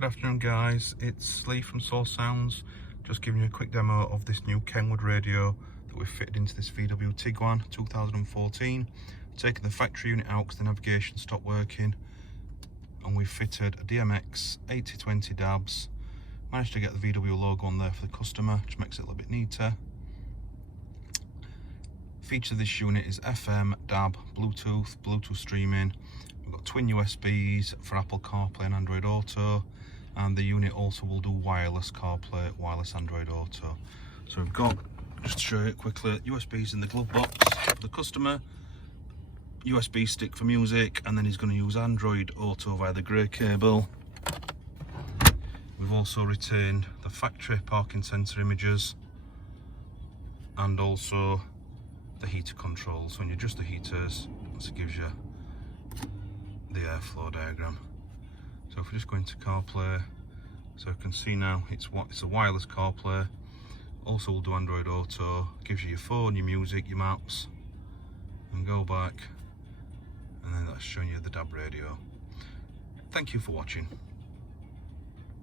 Good afternoon guys, it's Lee from Source Sounds, just giving you a quick demo of this new KENWOOD radio that we've fitted into this VW Tiguan 2014. Taken the factory unit out because the navigation stopped working, and we've fitted a DMX8020DABS. Managed to get the VW logo on there for the customer, which makes it a little bit neater. Feature of this unit is FM, DAB, Bluetooth streaming. We've got twin USBs for Apple CarPlay and Android Auto, and the unit also will do wireless CarPlay, wireless Android Auto. So we've got, just to show you quickly, USBs in the glove box for the customer, USB stick for music, and then he's going to use Android Auto via the grey cable. We've also retained the factory parking sensor images and also the heater control. So when you adjust the heaters, it gives you the airflow diagram. So if we just go into CarPlay, so you can see now it's a wireless CarPlay. Also will do Android Auto, gives you your phone, your music, your maps, and go back, and then that's showing you the DAB radio. Thank you for watching.